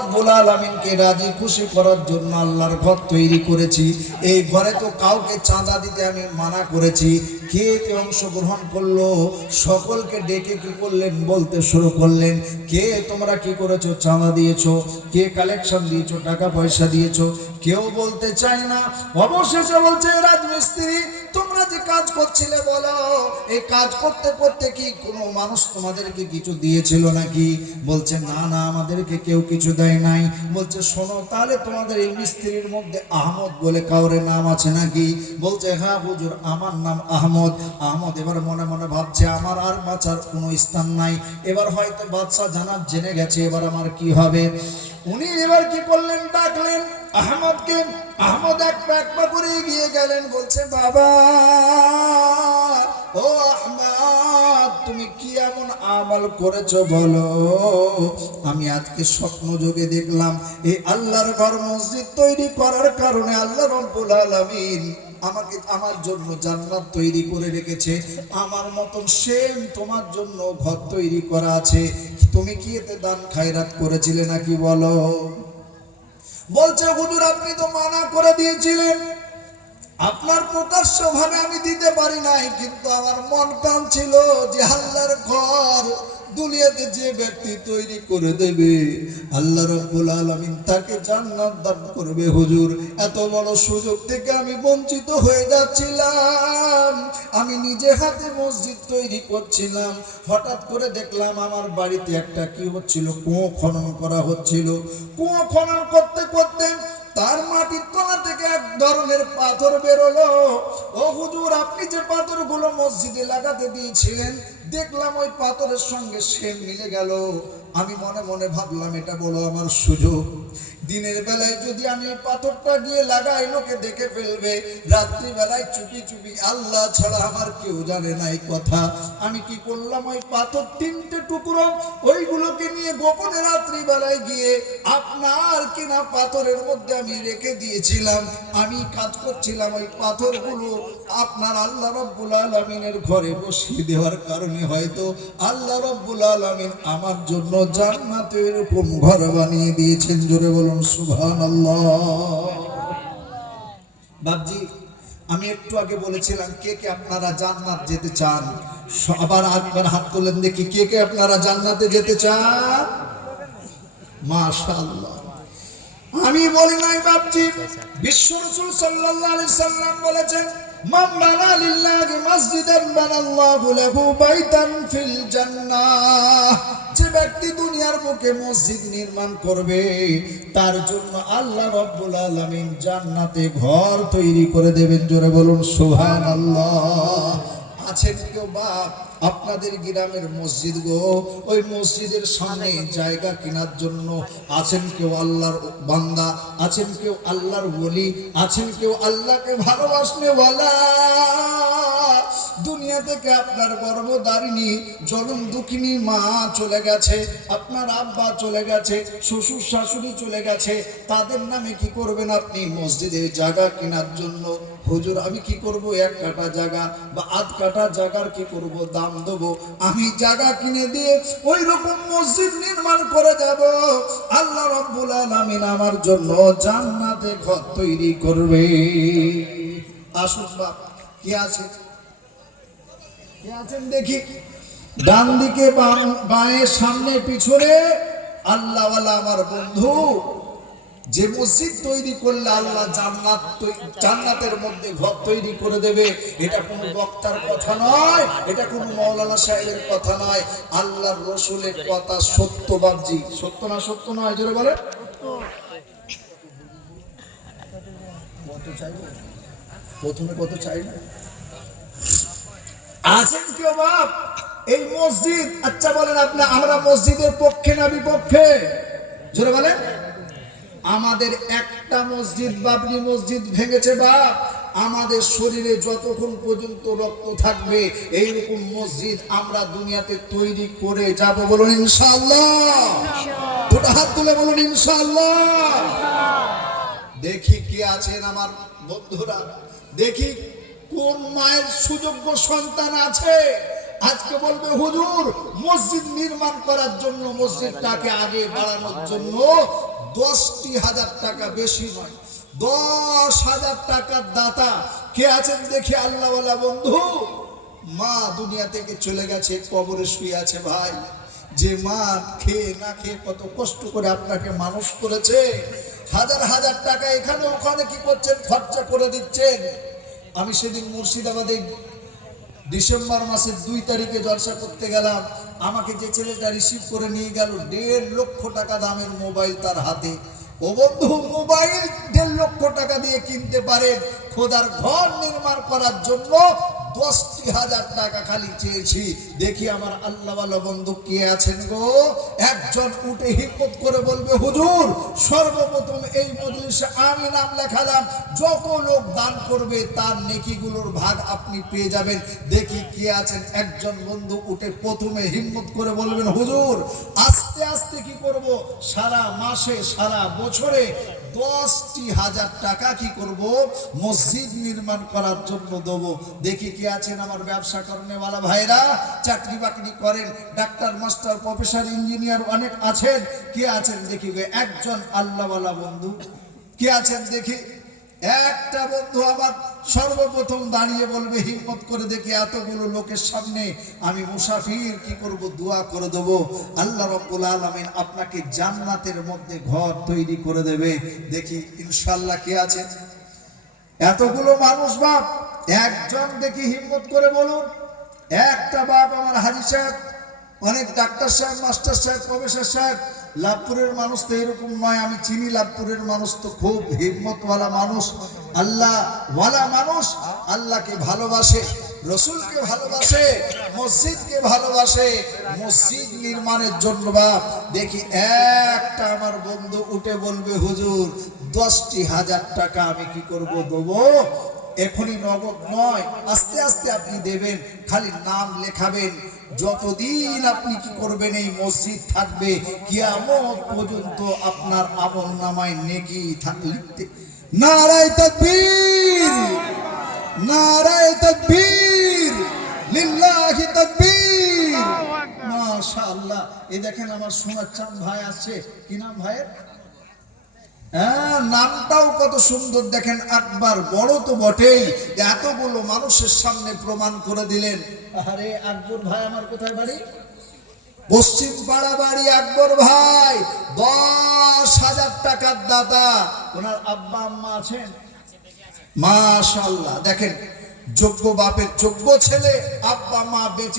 রব্বুল আলামিনকে রাজি খুশি করার জন্য আল্লাহর ঘর তৈরি করেছি। এই ঘরে তো কাউকে চাঁদা দিতে আমি মানা করেছি। কে কে অংশগ্রহণ করলো সকলকে ডেকে কি করলেন বলতে শুরু করলেন, কে তোমরা কি করেছো? চাঁদা দিয়েছো? কে কালেকশন দিয়েছো? টাকা পয়সা দিয়েছো? কেউ বলতে চায় না। অবশেষে বলছে, রাজমিস্ত্রি তোমরা যে কাজ করছিলে বলো, এই কাজ করতে করতে কি কোনো মানুষ তোমাদেরকে কিছু দিয়েছিল নাকি? বলছে না না, আমাদেরকে কেউ কিছু দেয় নাই। বলছে শোনো, তাহলে তোমাদের এই মিস্ত্রির মধ্যে আহমদ বলে কাউরে নাম আছে নাকি? বলছে হ্যাঁ হুজুর, আমার নাম আহমদ। আহমদ এবার মনে মনে ভাবছে আমার আর বাঁচার কোনো স্থান নাই, এবার হয়তো বাদশা জানাব জেনে গেছে, এবার আমার কি হবে? উনি এবার কি করলেন, ডাকলেন আহমদকে। আহমদ এক পা করে এগিয়ে গেলেন, বলছে বাবা ও আহমদ, তুমি কি এমন আমল করেছো বলো? আমি আজকে স্বপ্ন যোগে দেখলাম এই আল্লাহর ঘর মসজিদ তৈরি করার কারণে আল্লাহ রব্বুল আলামিন আমাকে আমার জন্য জান্নাত তৈরি করে রেখেছে। আমার মতন সেম তোমার জন্য ঘর তৈরি করা আছে। তুমি কি এতে দান খায়রাত করেছিলে নাকি বলো? বলছে হুজুর আপনি তো মানা করে দিয়েছিলেন, আপনার প্রকাশ্য ভাবে আমি দিতে পারি নাই, কিন্তু আমার মন কান ছিল যে আল্লাহর ঘর দুনিয়াতে যে ব্যক্তি তৈরি করে দেবে আল্লাহ রাব্বুল আলামিন তাকে জান্নাত দান করবে। হুজুর এত বড় সুযোগ থেকে আমি বঞ্চিত হয়ে যাচ্ছিলাম। আমি নিজে হাতে মসজিদ তৈরি করছিলাম, হঠাৎ করে দেখলাম আমার বাড়িতে একটা কি হচ্ছিল, কুয়ো খনন করা হচ্ছিল। কুয়ো খনন করতে করতে তার মাটির তলা থেকে এক ধরনের পাথর বেরোলো। ও হুজুর আপনি যে পাথরগুলো মসজিদে লাগাতে দিয়েছিলেন, দেখলাম ওই পাথরের সঙ্গে সেম মিলে গেল। আমি মনে মনে ভাবলাম এটা বলো আমার সুযোগ, দিনের বেলায় যদি আমি ওই পাথরটা গিয়ে লাগাই লোকে দেখে ফেলবে, রাত্রিবেলায় চুপি চুপি আল্লাহ ছাড়া আমার কেউ জানে না এই কথা। আমি কি করলাম, ওই পাথর তিনটে টুকরো ওইগুলোকে নিয়ে গোপনে রাত্রিবেলায় গিয়ে আপনার কিনা পাথরের মধ্যে আমি রেখে দিয়েছিলাম। আমি কাজ করছিলাম ওই পাথরগুলো আপনার আল্লাহ রাব্বুল আলামিনের ঘরে বসিয়ে দেওয়ার কারণে হয়তো আল্লাহ রাব্বুল আলামিন আমার জন্য জান্নাতে এরকম ঘর বানিয়ে দিয়েছেন। জোরে বলুন সুবহানাল্লাহ। বাবজি আমি একটু আগে বলেছিলাম কে কে আপনারা জান্নাত যেতে চান? আবার একবার হাত তোলেন দেখি, কে কে আপনারা জান্নাতে যেতে চান? মাশাআল্লাহ। আমি বলি নাই বাবজি, বিশ্ব রাসূল সাল্লাল্লাহু আলাইহি সাল্লাম বলেছেন মান বানা লিল্লাহি মসজিদান বানাল্লাহু লাহু বাইতান ফিল জান্নাহ। যে ব্যক্তি দুনিয়ার বুকে মসজিদ নির্মাণ করবে তার জন্য আল্লাহ রাব্বুল আলামিন জান্নাতে ঘর তৈরি করে দেবেন। জোরে বলুন সুবহানাল্লাহ। আছেন কেউ বাপ আপনাদের গ্রামের মসজিদ গো, ওই মসজিদের সামনে জায়গা কেনার জন্য? আছেন কেউ আল্লাহর বান্দা, আছেন কেউ আল্লাহর ওলি, আছেন কেউ আল্লাহকে ভালোবাসনে ওয়ালা? দুনিয়া থেকে আপনার গর্ভধারিণী জনম দুঃখিনী মা চলে গেছে, আপনার আব্বা চলে গেছে, শ্বশুর শাশুড়ি চলে গেছে, তাদের নামে কি করবেন আপনি? মসজিদের জায়গা কেনার জন্য হুজুর আমি কি করব, 1 কাঠা জায়গা বা আধ কাঠা জায়গার কি করব, দাম দেবো, আমি জায়গা কিনে দিয়ে ওই রকম মসজিদ নির্মাণ করে যাব। আল্লাহ রাব্বুল আলামিন আমার জন্য জান্নাতে ঘর তৈরি করবে। আসুন বাপ, কি আছে কি আছেন দেখি, ডান দিকে বাঁয়ে সামনে পিছনে আল্লাহওয়ালা আমার বন্ধু। যে মসজিদ তৈরি করলে আল্লাহ জান্নাতের মধ্যে ঘর তৈরি করে দেবে, এটা কোনো বক্তার কথা নয়, এটা কোনো মাওলানা সাহেবের কথা নয়, আল্লাহর রাসূলের কথা। সত্য বাবজি, সত্য না সত্য নয়? জোরে বলে কত চাইবে, প্রথমে কত চাইবে? আছেন কেউ বাপ এই মসজিদ? আচ্ছা বলেন আপনি, আমরা মসজিদের পক্ষে না বিপক্ষে? জোরে বলেন। আমাদের একটা মসজিদ বাবরি মসজিদ ভেঙেছে বাপ, আমাদের শরীরে যতক্ষণ পর্যন্ত রক্ত থাকবে এইরকম মসজিদ আমরা দুনিয়াতে তৈরি করে যাব। বলুন ইনশাআল্লাহ। দুটো হাত তুলে বলুন ইনশাআল্লাহ। দেখি কে আছেন আমার বন্ধুরা, দেখি কোন মায়ের সুযোগ্য সন্তান আছে আজকে বলবে হুজুর মসজিদ নির্মাণ করার জন্য, মসজিদটাকে আগে বাড়ানোর জন্য 10,000 টাকা, বেশি নয়, 10,000 টাকার দাতা কে আছেন দেখি আল্লাহওয়ালা বন্ধু? মা দুনিয়া থেকে চলে গেছে, কবরে শুয়ে আছে ভাই। যে মা খেয়ে না খেয়ে কত কষ্ট করে আপনাকে মানুষ করেছে, হাজার হাজার টাকা এখানে ওখানে কি করছেন, খরচা করে দিচ্ছেন। আমি সেদিন মুর্শিদাবাদে ডিসেম্বর মাসের 2 তারিখে জলসা করতে গেলাম। আমাকে যে ছেলেটা রিসিভ করে নিয়ে গেল, 1.5 লক্ষ টাকা দামের মোবাইল তার হাতে। ও বন্ধু, মোবাইল 1.5 লক্ষ টাকা দিয়ে কিনতে পারেন, খোদার ঘর নির্মাণ করার জন্য 10,000 টাকা খালি চেয়েছি। দেখি আমার আল্লাহওয়ালা বন্ধু কে আছেন গো? একজন উঠে হিম্মত করে বলবে, হুজুর সর্বপ্রথম এই মজলিসে আমি নাম লেখালাম, যত লোক দান করবে তার নেকিগুলোর ভাগ আপনি পেয়ে যাবেন। দেখি কে আছেন? একজন বন্ধু উঠে প্রথমে হিম্মত করে বলবেন, হুজুর আস্তে আস্তে কি করব, সারা মাসে সারা বছরে 10,000 টাকা কি করব, মসজিদ নির্মাণ করার জন্য দেবো। দেখি কি আছেন আমার ব্যবসা করেনেওয়ালা ভাইরা, চাকরি বাকরি করেন, ডাক্তার মাস্টার প্রফেসর ইঞ্জিনিয়ার অনেক আছেন, কে আছেন দেখি? একজন আল্লাহওয়ালা বন্ধু কে আছেন দেখি? একটা বন্ধু আমার সর্বপ্রথম দাঁড়িয়ে বলবে হিম্মত করে, দেখি এতগুলো লোকের সামনে আমি মুসাফির কি করব, দোয়া করে দেব, আল্লাহ রাব্বুল আলামিন আপনাকে জান্নাতের মধ্যে ঘর তৈরি করে দেবে। দেখি ইনশাআল্লাহ কে আছে? এতগুলো মানুষ বাপ, একজন দেখি হিম্মত করে বলুন। একটা বাপ আমার হাজী সাহেব, অনেক ডাক্তার সাহেব, মাস্টার সাহেব, প্রফেসর সাহেব। লাভপুরের মানুষ তো এরকম নয়, আমি চিনি লাভপুরের মানুষ তো খুব হিম্মতওয়ালা মানুষ, আল্লাহওয়ালা মানুষ, আল্লাহকে ভালোবাসে, রসুলকে ভালোবাসে, মসজিদকে ভালোবাসে, মসজিদ নির্মাণের জন্য বাপ। দেখি একটা আমার বন্ধু উঠে বলবে, হুজুর 10,000 টাকা আমি কি করব, দেবো। এখনই নগদ নয়, আস্তে আস্তে আপনি দেবেন, খালি নাম লেখাবেন। যতদিন আপনি কি করবেন এই মসজিদ থাকবে, কিয়ামত পর্যন্ত আপনার আমলনামায় নেকি লিখতে। নারায়ে তাকবীর, নারায়ে তাকবীর, লিল্লাহি তাকবীর, মাশাআল্লাহ। এই দেখেন আমার সোনার চাঁদ ভাই আসছে। কি নাম ভাইয়ের? হ্যাঁ, নামটাও কত সুন্দর দেখেন, আকবর, বড় তো বটেই, এতগুলো মানুষের সামনে প্রমাণ করে দিলেন। আরে আকবর ভাই আমার কোথায় বাড়ি? পশ্চিম পাড়া বাড়ি। আকবর ভাই 10,000 টাকার দাতা। ওনার আব্বা আম্মা আছেন? মাশাআল্লাহ। দেখেন যোগ্য বাপের যোগ্য ছেলে, আব্বা মা বেঁচে